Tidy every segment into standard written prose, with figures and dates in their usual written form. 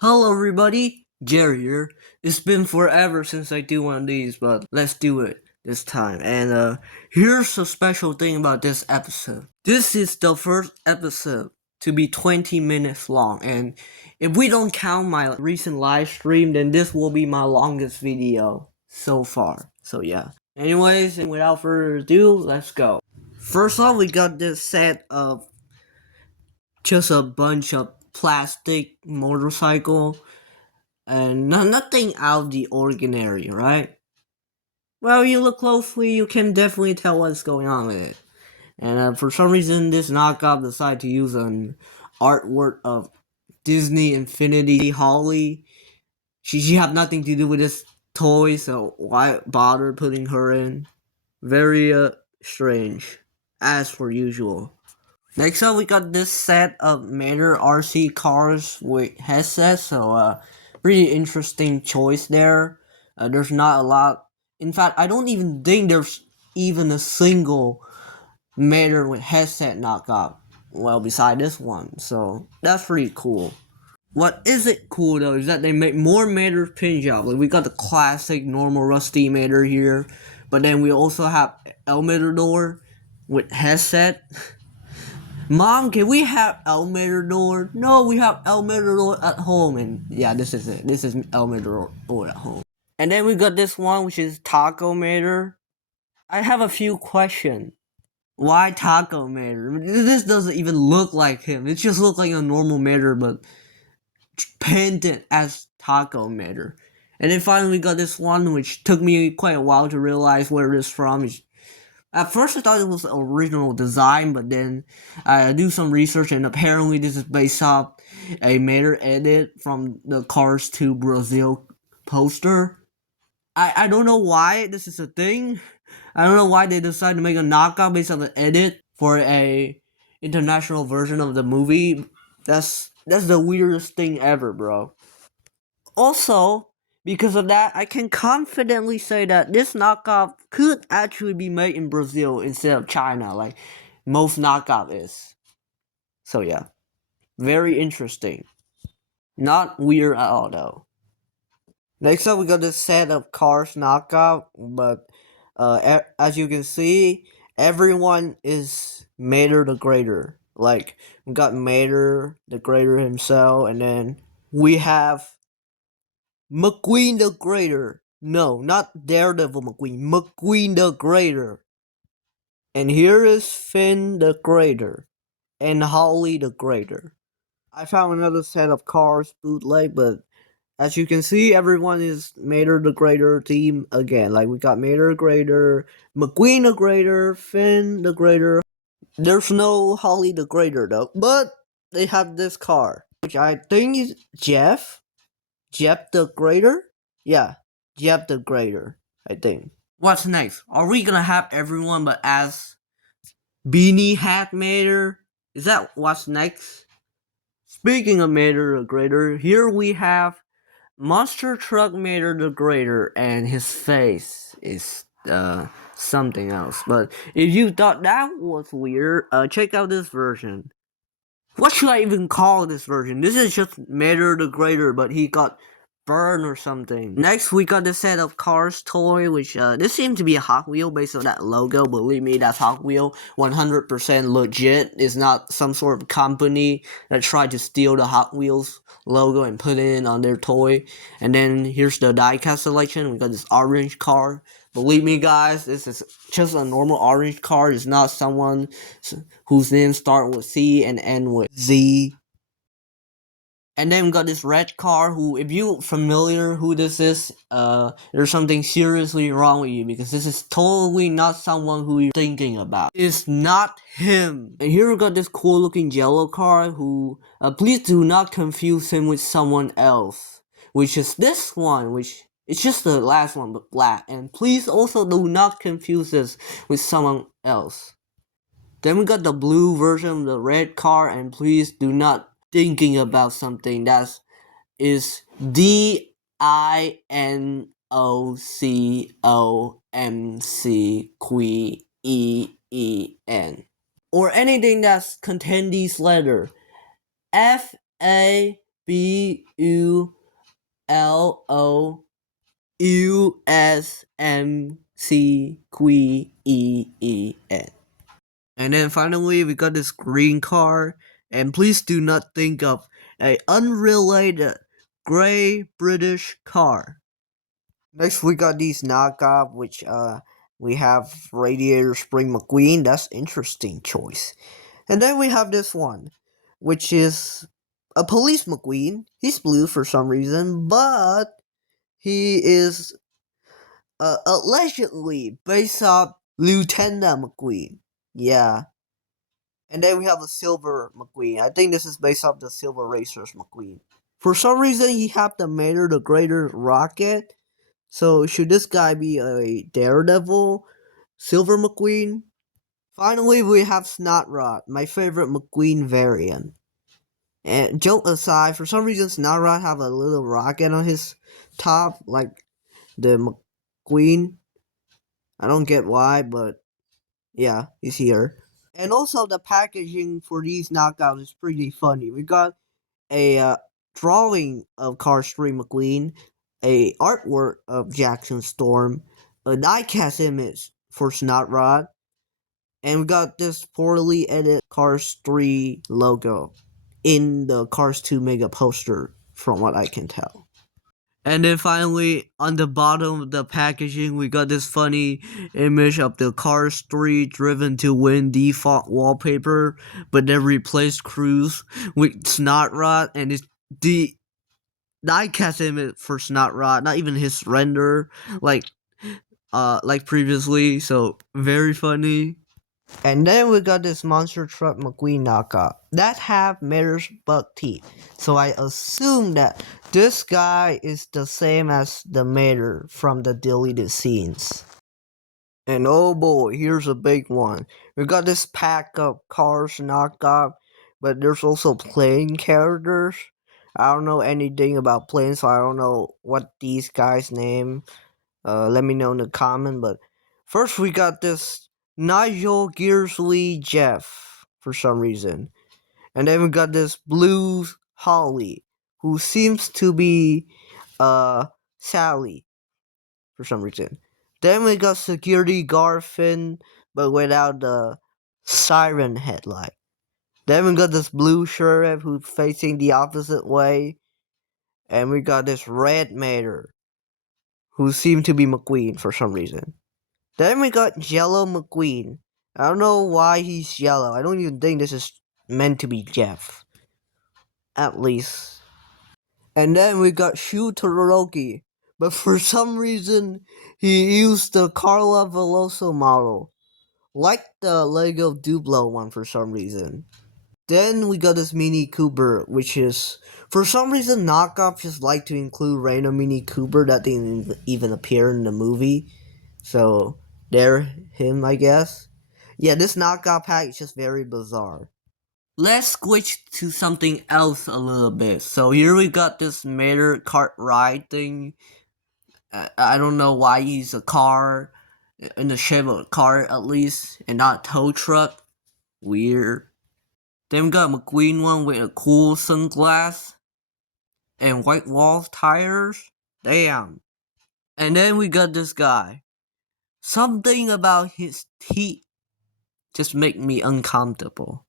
Hello everybody, Jerry here. It's been forever since I do one of these, but let's do it this time. And here's a special thing about this episode. This is the first episode to be 20 minutes long, and if we don't count my recent live stream, then this will be my longest video so far. So yeah. Anyways, and without further ado, let's go. First off, we got this set of just a bunch of plastic motorcycle and nothing out of the ordinary, right? Well, you look closely, you can definitely tell what's going on with it. And for some reason, this knockoff decided to use an artwork of Disney Infinity Holly. She have nothing to do with this toy, so why bother putting her in? Very strange, as per usual. Next up, we got this set of Mater RC cars with headsets, so pretty interesting choice there. There's not a lot. In fact, I don't even think there's even a single Mater with headset knockoff. Well, beside this one, so that's pretty cool. What isn't cool though is that they make more Mater pin job. Like we got the classic normal rusty Mater here, but then we also have El Matador with headset. Mom, can we have El Matador? No, we have El Matador at home. And yeah, this is it. This is El Matador at home. And then we got this one, which is Taco Mater. I have a few questions. Why Taco Mater? This doesn't even look like him. It just looks like a normal Mater, but painted as Taco Mater. And then finally we got this one, which took me quite a while to realize where it is from. At first I thought it was original design, but then I do some research and apparently this is based off a Mater edit from the Cars to Brazil poster. I don't know why this is a thing. I don't know why they decided to make a knockoff based on an edit for a international version of the movie. That's the weirdest thing ever, bro. Also, because of that, I can confidently say that this knockoff could actually be made in Brazil instead of China, like most knockoff is. So yeah, very interesting. Not weird at all though. Next up, we got this set of cars knockoff, but as you can see, everyone is Mater the Greater. Like we got Mater the Greater himself, and then we have McQueen the Greater. No, not Daredevil McQueen. McQueen the Greater. And here is Finn the Greater. And Holly the Greater. I found another set of cars bootleg, but as you can see, everyone is Mater the Greater team again. Like we got Mater the Greater, McQueen the Greater, Finn the Greater. There's no Holly the Greater though, but they have this car, which I think is Jeff. Jeff the Greater? Yeah, Jeff the Greater, I think. What's next? Are we gonna have everyone but as Beanie Hat Mater? Is that what's next? Speaking of Mater the Greater, here we have Monster Truck Mater the Greater, and his face is something else. But if you thought that was weird, check out this version. What should I even call this version? This is just Mater the Greater, but he got burned or something. Next, we got this set of Cars toy, which this seems to be a Hot Wheel based on that logo. Believe me, that's Hot Wheel, 100% legit. It's not some sort of company that tried to steal the Hot Wheels logo and put it in on their toy. And then here's the diecast selection. We got this orange car. Believe me, guys, this is just a normal orange car. It's not someone whose name start with C and end with Z. And then we got this red car who, if you familiar who this is, there's something seriously wrong with you because this is totally not someone who you're thinking about. It's not him. And here we got this cool looking yellow car who, please do not confuse him with someone else, which is this one, which it's just the last one but black. And please also do not confuse this with someone else. Then we got the blue version of the red car, and please do not thinking about something that is DINOCOMCQUEEN, or anything that's contain these letters FABCDE. BULOUSMCQUEEN. And then finally, we got this green car. And please do not think of a unrelated gray British car. Next, we got these knockoff, which we have Radiator Spring McQueen. That's interesting choice. And then we have this one, which is a police McQueen. He's blue for some reason, but he is allegedly based off Lieutenant McQueen. Yeah. And then we have a silver McQueen. I think this is based off the Silver Racers McQueen. For some reason, he had the Mater the Greater rocket. So should this guy be a Daredevil, Silver McQueen? Finally, we have Snotrod, my favorite McQueen variant. And joke aside, for some reason, Snotrod have a little rocket on his top, like the McQueen. I don't get why, but yeah, he's here. And also, the packaging for these knockouts is pretty funny. We got a drawing of Carstream McQueen, a artwork of Jackson Storm, a diecast image for Snotrod, and we got this poorly edited Cars 3 logo in the Cars 2 mega poster, from what I can tell. And then finally, on the bottom of the packaging, we got this funny image of the Cars 3 Driven to Win default wallpaper, but then replaced Cruise with Snotrod, and it's the diecast image for Snotrod, not even his render, like previously, so very funny. And then we got this monster truck McQueen knockoff that have Mater's buck teeth. So I assume that this guy is the same as the Mater from the deleted scenes. And oh boy, here's a big one. We got this pack of Cars knockoff, but there's also plane characters. I don't know anything about planes, so I don't know what these guys' name. Let me know in the comment. But first, we got this Nigel Gearsley Jeff for some reason, and then we got this Blue Holly, who seems to be Sally for some reason. Then we got Security Guard Finn, but without the siren headlight. Then we got this Blue Sheriff who's facing the opposite way. And we got this Red Mater, who seemed to be McQueen for some reason. Then we got Yellow McQueen. I don't know why he's yellow. I don't even think this is meant to be Jeff. At least. And then we got Shu Todoroki. But for some reason, he used the Carla Veloso model. Like the Lego Duplo one for some reason. Then we got this Mini Cooper, which is, for some reason, Knockoff just like to include random Mini Cooper that didn't even appear in the movie. So, they're him, I guess. Yeah, this Knockoff pack is just very bizarre. Let's switch to something else a little bit. So here we got this Mater cart ride thing. I don't know why he's a car, in the shape of a car at least, and not a tow truck. Weird. Then we got a McQueen one with a cool sunglass and white wall tires. Damn. And then we got this guy. Something about his teeth just make me uncomfortable.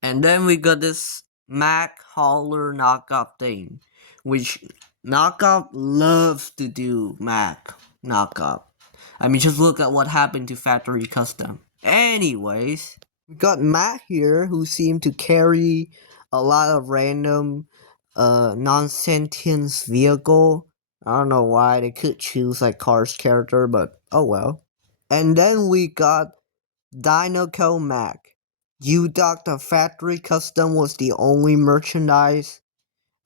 And then we got this Mac Hauler knockoff thing, which Knockoff loves to do. Mac knockoff. I mean, just look at what happened to Factory Custom. Anyways, we got Matt here, who seemed to carry a lot of random non-sentient vehicle. I don't know why they could choose like Cars character, but oh well. And then we got Dinoco Mac. You thought the Factory Custom was the only merchandise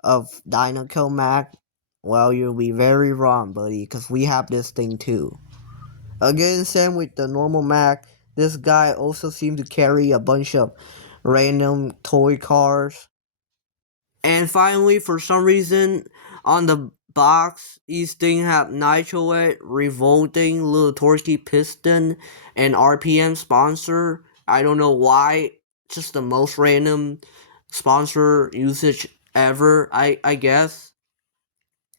of Dinoco Mac? Well, you'll be very wrong, buddy, because we have this thing too. Again, same with the normal Mac. This guy also seemed to carry a bunch of random toy cars. And finally, for some reason, on the box, these things have Nitroet, Revolting, Little Torquey Piston, and RPM sponsor. I don't know why, just the most random sponsor usage ever, I guess.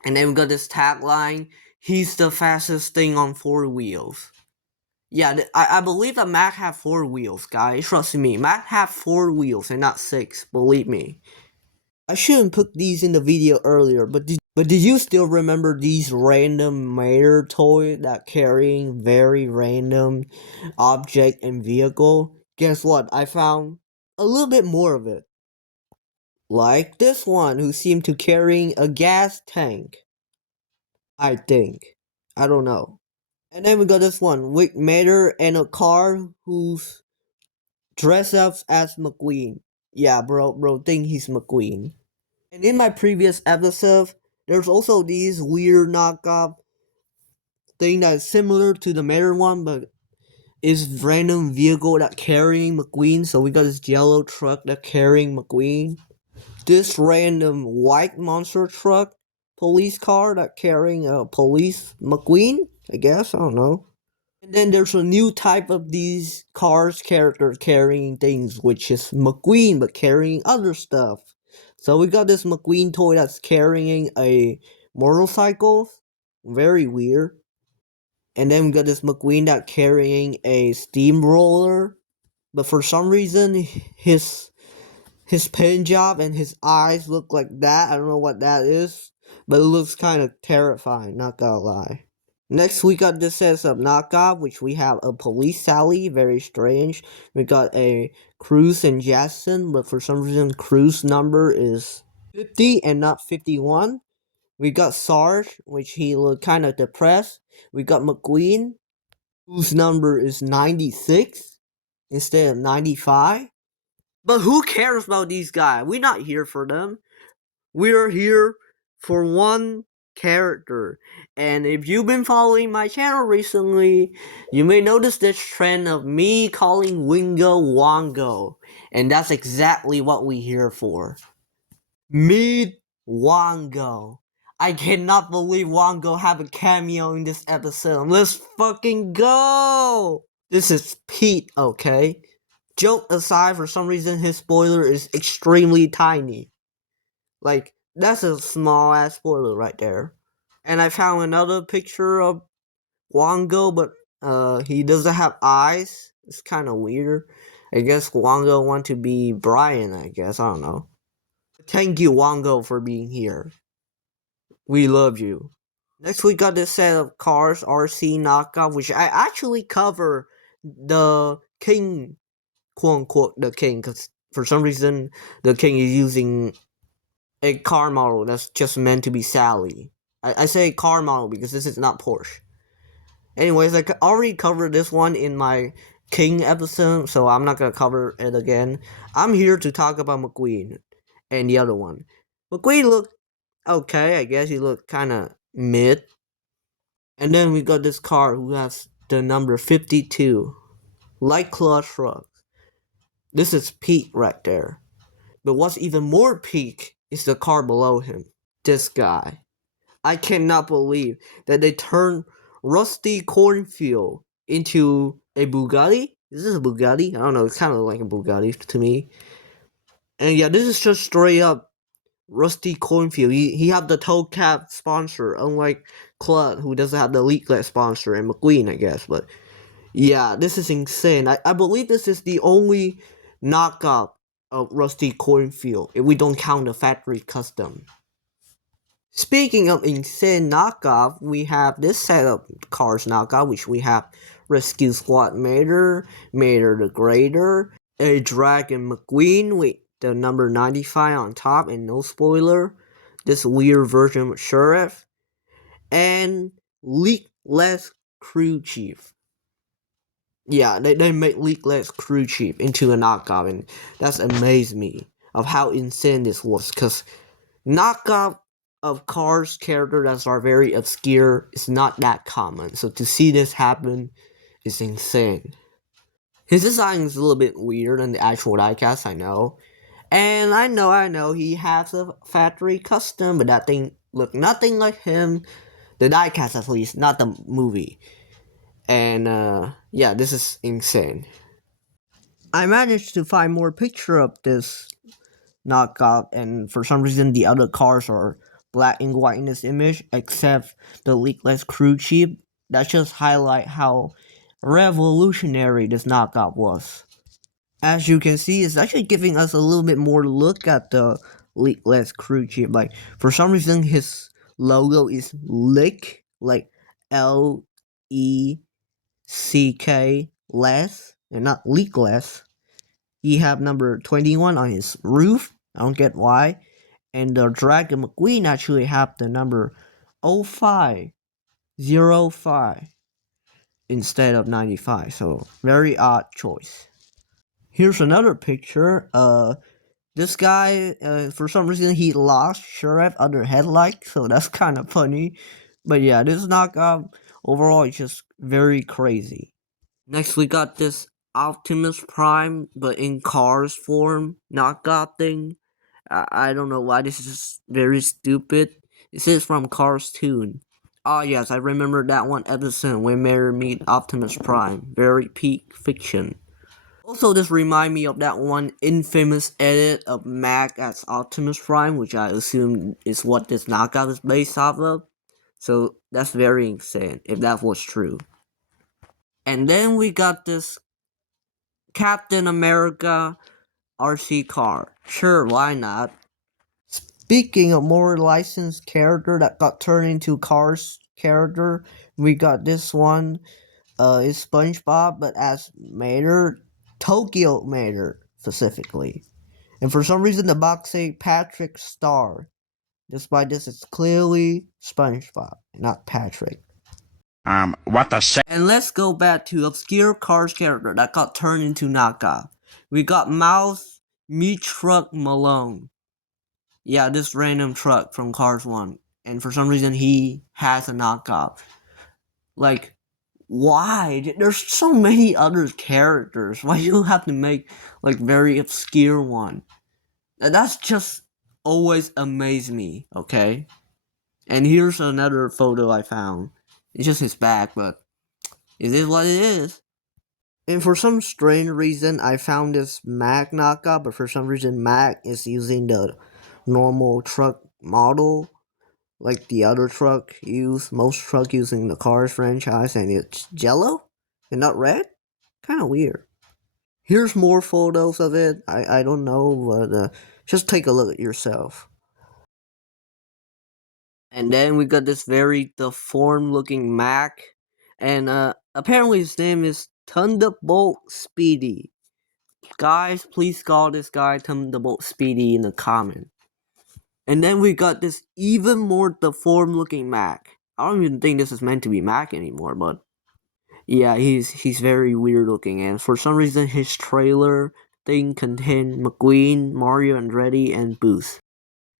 And then we got this tagline: "He's the fastest thing on four wheels." Yeah, I believe that Mac have four wheels, guys. Trust me, Mac have four wheels and not six. Believe me. I shouldn't put these in the video earlier, but did you still remember these random mayor toy that carrying very random object and vehicle? Guess what? I found a little bit more of it. Like this one who seemed to carrying a gas tank. I think. I don't know. And then we got this one with mayor and a car who's dressed up as McQueen. Yeah, bro, think he's McQueen. And in my previous episode, there's also these weird knockoff thing that's similar to the mayor one, but is random vehicle that carrying McQueen. So we got this yellow truck that carrying McQueen. This random white monster truck police car that carrying a police McQueen. I guess I don't know. And then there's a new type of these cars character carrying things, which is McQueen, but carrying other stuff. So we got this McQueen toy that's carrying a motorcycle. Very weird. And then we got this McQueen that carrying a steamroller. But for some reason, his paint job and his eyes look like that. I don't know what that is. But it looks kind of terrifying, not gonna lie. Next, we got this set of knockoff, which we have a police Sally, very strange. We got a Cruz and Jackson, but for some reason, Cruz number is 50 and not 51. We got Sarge, which he looked kind of depressed. We got McQueen, whose number is 96 instead of 95. But who cares about these guys? We're not here for them. We're here for one character. And if you've been following my channel recently, you may notice this trend of me calling Wingo Wongo. And that's exactly what we're here for. Meet Wongo. I cannot believe Wongo have a cameo in this episode. Let's fucking go! This is Pete, okay? Joke aside, for some reason his spoiler is extremely tiny. Like, that's a small ass spoiler right there. And I found another picture of Wongo, but he doesn't have eyes. It's kind of weird. I guess Wongo want to be Brian, I guess. I don't know. Thank you, Wongo, for being here. We love you. Next, we got this set of cars, RC knockoff, which I actually cover the King, quote unquote, the King, because for some reason the King is using a car model that's just meant to be Sally. I say car model because this is not Porsche. Anyways, I already covered this one in my King episode, so I'm not gonna cover it again. I'm here to talk about McQueen and the other one. McQueen looked okay, I guess he looked kind of mid. And then we got this car who has the number 52, Light Claw Truck. This is Pete right there. But what's even more peak is the car below him. This guy. I cannot believe that they turned Rusty Cornfield into a Bugatti. Is this a Bugatti? I don't know. It's kind of like a Bugatti to me. And yeah, this is just straight up Rusty Cornfield. He have the toe cap sponsor, unlike Clud, who doesn't have the leaflet sponsor, and McQueen, I guess. But yeah, this is insane. I believe this is the only knockoff of Rusty Cornfield, if we don't count the factory custom. Speaking of insane knockoff, we have this set of cars knockoff, which we have Rescue Squad Mater, Mater the Greater, a Dragon McQueen with the number 95 on top and no spoiler, this weird version of Sheriff, and Leakless Crew Chief. Yeah, they made Leakless Crew Chief into a knockoff, and that's amazed me of how insane this was, because knockoff of cars characters that are very obscure is not that common, so to see this happen is insane. His design is a little bit weirder than the actual diecast, I know. And I know, he has a factory custom, but that thing looked nothing like him. The diecast at least, not the movie. And yeah, this is insane. I managed to find more picture of this knockoff, and for some reason the other cars are black and white in this image, except the leakless crew chief. That just highlight how revolutionary this knockoff was. As you can see, it's actually giving us a little bit more look at the leakless crew chief. Like, for some reason, his logo is lick, like Leck less, and not leakless. He have number 21 on his roof. I don't get why. And the Dragon McQueen actually have the number 0505 instead of 95. So very odd choice. Here's another picture. This guy, for some reason, he lost Sheriff under headlight, so that's kind of funny. But yeah, this knockoff overall is just very crazy. Next, we got this Optimus Prime, but in Cars form knockoff thing. I don't know why this is just very stupid. This is from Cars Tune. Oh yes, I remember that one episode when Mary meet Optimus Prime. Very peak fiction. Also, this remind me of that one infamous edit of Mac as Optimus Prime, which I assume is what this knockoff is based off of. So that's very insane, if that was true. And then we got this Captain America RC car. Sure, why not? Speaking of more licensed character that got turned into Cars character, we got this one. Is SpongeBob, but as Mater, Tokyo Mater specifically. And for some reason, the box say Patrick Star. Despite this, it's clearly SpongeBob, not Patrick. What the shit? And let's go back to obscure Cars character that got turned into knockoff. We got Mouse Meat Truck Malone. Yeah, this random truck from Cars 1. And for some reason, he has a knockoff. Like, why? There's so many other characters. Why you have to make, like, very obscure one? That's just always amazed me, okay? And here's another photo I found. It's just his back, but it is what it is. And for some strange reason, I found this Mac knockoff, but for some reason, Mac is using the normal truck model, like the other truck most truck using the Cars franchise, and it's yellow and not red. Kind of weird. Here's more photos of it. I don't know, but just take a look at yourself. And then we got this very deformed looking Mac, and apparently his name is Thunderbolt Speedy. Guys, please call this guy Thunderbolt Speedy in the comment. And then we got this even more deformed looking Mac. I don't even think this is meant to be Mac anymore, but yeah, he's very weird looking, and for some reason his trailer thing contained McQueen, Mario Andretti, and Booth.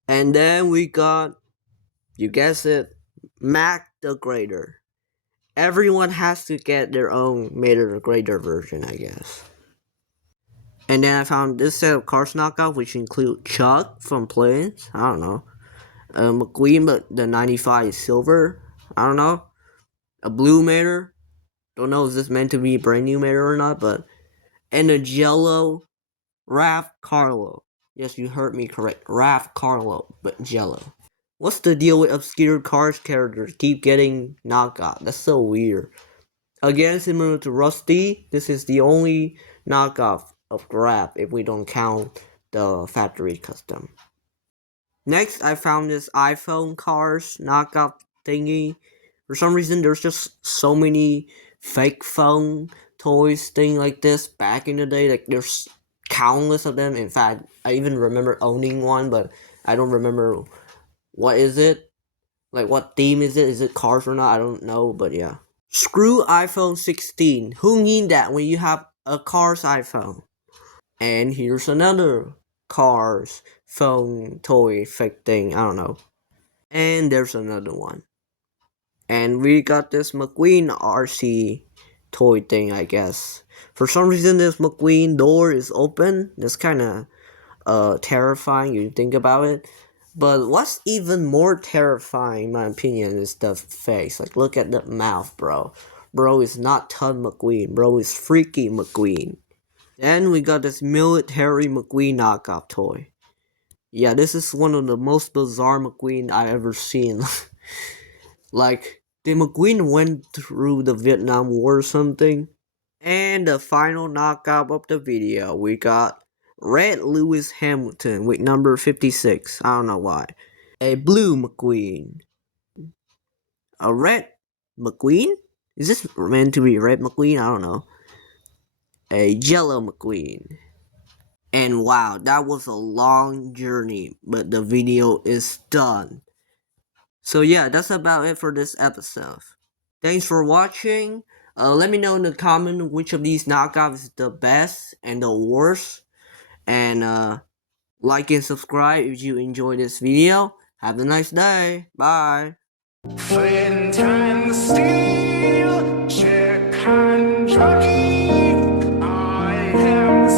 And then we got, you guess it, Mac the Grader. Everyone has to get their own Mater the Grader version, I guess. And then I found this set of Cars knockoff, which include Chuck from Planes. I don't know. McQueen, but the 95 is silver. I don't know. A blue Mater. Don't know if this meant to be a brand new Mater or not, but. And a Jello Raph Carlo. Yes, you heard me correct. Raph Carlo, but Jello. What's the deal with obscure Cars characters keep getting knockoff? That's so weird. Again, similar to Rusty, this is the only knockoff of Grab if we don't count the factory custom. Next, I found this iPhone Cars knockoff thingy. For some reason, there's just so many fake phone toys thing like this back in the day. Like, there's countless of them. In fact, I even remember owning one, but I don't remember what is it. Like, what theme is it? Is it Cars or not? I don't know, but yeah. Screw iPhone 16. Who need that when you have a Cars iPhone? And here's another Cars phone toy fake thing. I don't know. And there's another one. And we got this McQueen RC toy thing, I guess. For some reason, this McQueen door is open. That's kind of terrifying. You think about it. But what's even more terrifying, in my opinion, is the face. Like, look at the mouth, bro. Bro is not Todd McQueen. Bro is Freaky McQueen. Then we got this military McQueen knockoff toy. Yeah, this is one of the most bizarre McQueen I ever seen. Like, did McQueen went through the Vietnam War or something? And the final knockoff of the video, we got Red Lewis Hamilton with number 56. I don't know why. A blue McQueen. A red McQueen? Is this meant to be Red McQueen? I don't know. A yellow McQueen. And wow, that was a long journey, but the video is done. So yeah, that's about it for this episode. Thanks for watching. Let me know in the comment which of these knockoffs is the best and the worst. And like and subscribe if you enjoyed this video. Have a nice day. Bye. Flint and steel, check and jockey. I am